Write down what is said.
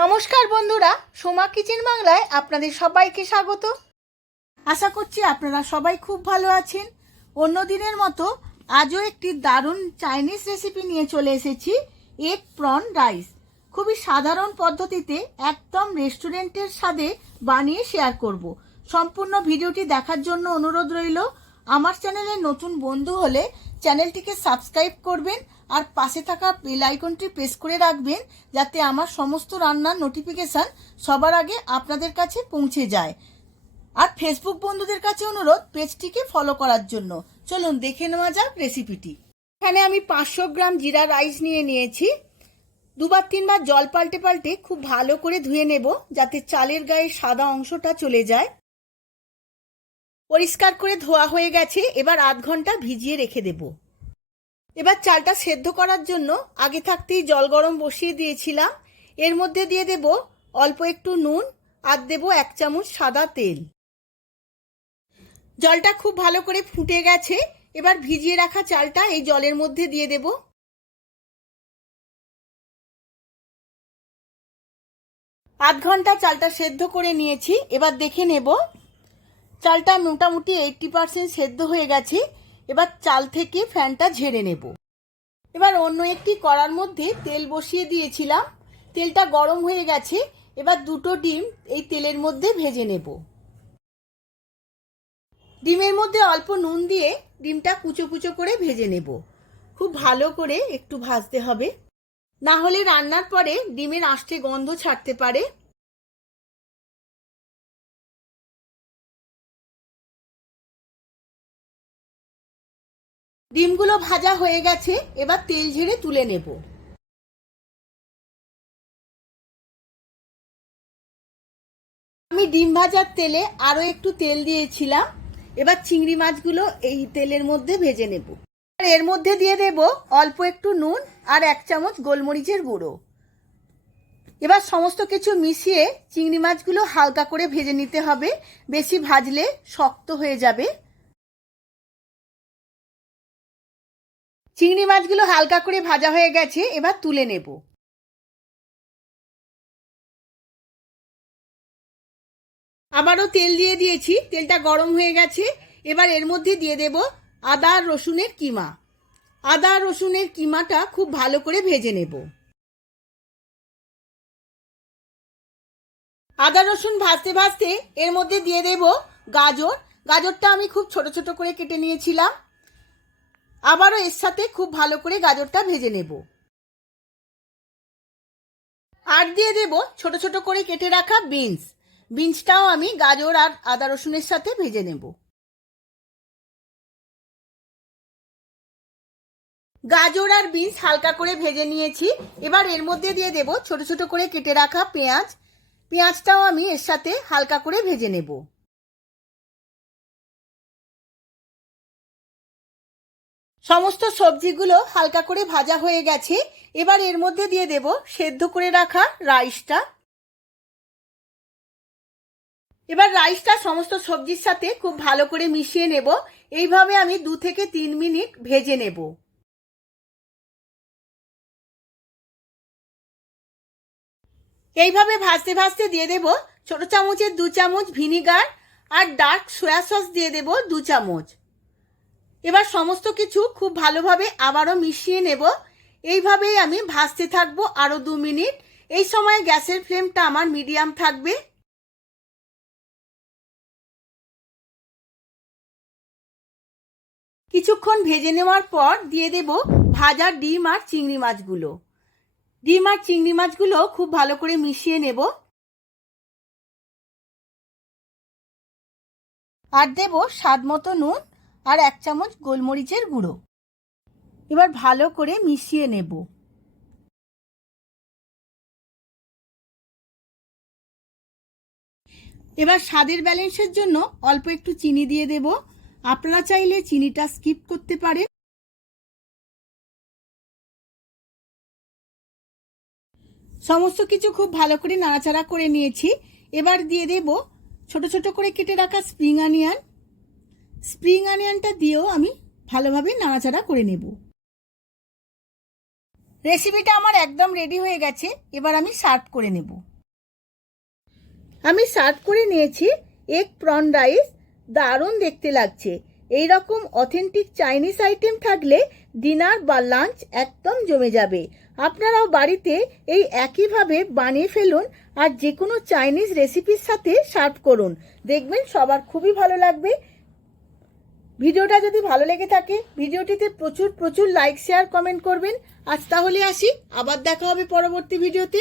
নমস্কার বন্ধুরা, সোমা কিচেন বাংলায় আপনাদের সবাইকে স্বাগত। আশা করছি আপনারা সবাই খুব ভালো আছেন। অন্য দিনের মতো আজও একটি দারুণ চাইনিজ রেসিপি নিয়ে চলে এসেছি, এগ প্রন রাইস। খুবই সাধারণ পদ্ধতিতে একদম রেস্টুরেন্টের স্বাদে বানিয়ে শেয়ার করব। সম্পূর্ণ ভিডিওটি দেখার জন্য অনুরোধ রইল। আমার চ্যানেলে নতুন বন্ধু হলে চ্যানেলটিকে সাবস্ক্রাইব করবেন আর পাশে থাকা বেল আইকনটি প্রেস করে রাখবেন, যাতে আমার সমস্ত রান্নার নোটিফিকেশান সবার আগে আপনাদের কাছে পৌঁছে যায়। আর ফেসবুক বন্ধুদের কাছে অনুরোধ পেজটিকে ফলো করার জন্য। চলুন দেখে নেওয়া যাক রেসিপিটি। এখানে আমি 500 গ্রাম জিরা রাইস নিয়েছি। দুবার তিনবার জল পাল্টে পাল্টে খুব ভালো করে ধুয়ে নেব, যাতে চালের গায়ে সাদা অংশটা চলে যায়। পরিষ্কার করে ধোয়া হয়ে গেছে, এবার আধ ঘন্টা ভিজিয়ে রেখে দেব। এবার চালটা সেদ্ধ করার জন্য আগে থাকতেই জল গরম বসিয়ে দিয়েছিলাম। এর মধ্যে দিয়ে দেব অল্প একটু নুন আর দেব 1 চামচ সাদা তেল। জলটা খুব ভালো করে ফুটে গেছে, এবার ভিজিয়ে রাখা চালটা এই জলের মধ্যে দিয়ে দেব। আধ ঘন্টা চালটা সেদ্ধ করে নিয়েছি, এবার দেখে নেব। চালটা মোটামুটি 80% সেদ্ধ হয়ে গেছে। এবার চাল থেকে ফ্যানটা ঝেড়ে নেব। এবার অন্য একটি কড়ার মধ্যে তেল বসিয়ে দিয়েছিলাম, তেলটা গরম হয়ে গেছে। এবার দুটো ডিম এই তেলের মধ্যে ভেজে নেব। ডিমের মধ্যে অল্প নুন দিয়ে ডিমটা কুচো কুচো করে ভেজে নেব। খুব ভালো করে একটু ভাজতে হবে, না হলে রান্নার পরে ডিমের আষ্টে গন্ধ ছাড়তে পারে। ডিমগুলো ভাজা হয়ে গেছে, এবার তেল ঝেড়ে তুলে নেব। আমি ডিম ভাজার তেলে আরো একটু তেল দিয়েছিলাম। এবার চিংড়ি মাছগুলো এই তেলের মধ্যে ভেজে নেব। আর এর মধ্যে দিয়ে দেব অল্প একটু নুন আর 1 চামচ গোলমরিচের গুঁড়ো। এবার সমস্ত কিছু মিশিয়ে চিংড়ি মাছগুলো হালকা করে ভেজে নিতে হবে, বেশি ভাজলে শক্ত হয়ে যাবে। চিংড়ি মাছগুলো হালকা করে ভাজা হয়ে গেছে, এবার তুলে নেব। আবারও তেল দিয়ে দিয়েছি, তেলটা গরম হয়ে গেছে। এবার এর মধ্যে দিয়ে দেব আদা রসুনের কিমা। আদা রসুনের কিমাটা খুব ভালো করে ভেজে নেব। আদা রসুন ভাজতে ভাজতে এর মধ্যে দিয়ে দেব গাজর। গাজরটা আমি খুব ছোট ছোট করে কেটে নিয়েছিলাম। আবারও এর সাথে খুব ভালো করে গাজরটা ভেজে নেব। আর দিয়ে দেব ছোট ছোট করে কেটে রাখা বিনস। বিনসটাও আমি গাজর আর আদা রসুনের সাথে ভেজে নেব। গাজর আর বিনস হালকা করে ভেজে নিয়েছি। এবার এর মধ্যে দিয়ে দেব ছোট ছোট করে কেটে রাখা পেঁয়াজ। পেঁয়াজটাও আমি এর সাথে হালকা করে ভেজে নেব। সমস্ত সবজিগুলো হালকা করে ভাজা হয়ে গেছে। এবার এর মধ্যে দিয়ে দেব সেদ্ধ করে রাখা রাইসটা। এবার রাইসটা সমস্ত সবজির সাথে খুব ভালো করে মিশিয়ে নেব। এইভাবে আমি 2 থেকে 3 মিনিট ভেজে নেব। এইভাবে ভাজতে ভাজতে দিয়ে দেব ছোট চামচের 2 চামচ ভিনিগার আর ডার্ক সয়া সস দিয়ে দেব 2 চামচ। এবার সমস্ত কিছু খুব ভালোভাবে আবারও মিশিয়ে নেব। এইভাবেই আমি ভাজতে থাকবো আরো 2 মিনিট। এই সময় গ্যাসের ফ্লেমটা আমার মিডিয়াম থাকবে। কিছুক্ষণ ভেজে নেওয়ার পর দিয়ে দেব ভাজা ডিম আর চিংড়ি মাছগুলো। ডিম আর চিংড়ি মাছগুলো খুব ভালো করে মিশিয়ে নেব। আর দেব স্বাদ মতো নুন আর 1 চামচ গোলমরিচের গুঁড়ো। এবার ভালো করে মিশিয়ে নেব। এবার স্বাদের ব্যালেন্সের জন্য অল্প একটু চিনি দিয়ে দেব। আপনারা চাইলে চিনিটা স্কিপ করতে পারেন। সমস্ত কিছু খুব ভালো করে নাড়াচাড়া করে নিয়েছি। এবার দিয়ে দেব ছোট ছোট করে কেটে রাখা স্প্রিং অনিয়ন। স্প্রিং অনিয়নটা দিয়েও আমি ভালোভাবে নাড়াচাড়া করে নেব। রেসিপিটা আমার একদম রেডি হয়ে গেছে। এবার আমি সার্ভ করে নেব। আমি সার্ভ করে নিয়েছি এগ প্রন রাইস। দারুণ দেখতে লাগছে। এই রকম অথেন্টিক চাইনিজ আইটেম থাকলে ডিনার বা লাঞ্চ একদম জমে যাবে। আপনারাও বাড়িতে এই একইভাবে বানিয়ে ফেলুন আর যে কোনো চাইনিজ রেসিপির সাথে সার্ভ করুন, দেখবেন সবার খুবই ভালো লাগবে। ভিডিওটা যদি ভালো লেগে থাকে ভিডিওটিতে প্রচুর লাইক শেয়ার কমেন্ট করবেন। আজ তাহলে আসি, আবার দেখা হবে পরবর্তী ভিডিওতে।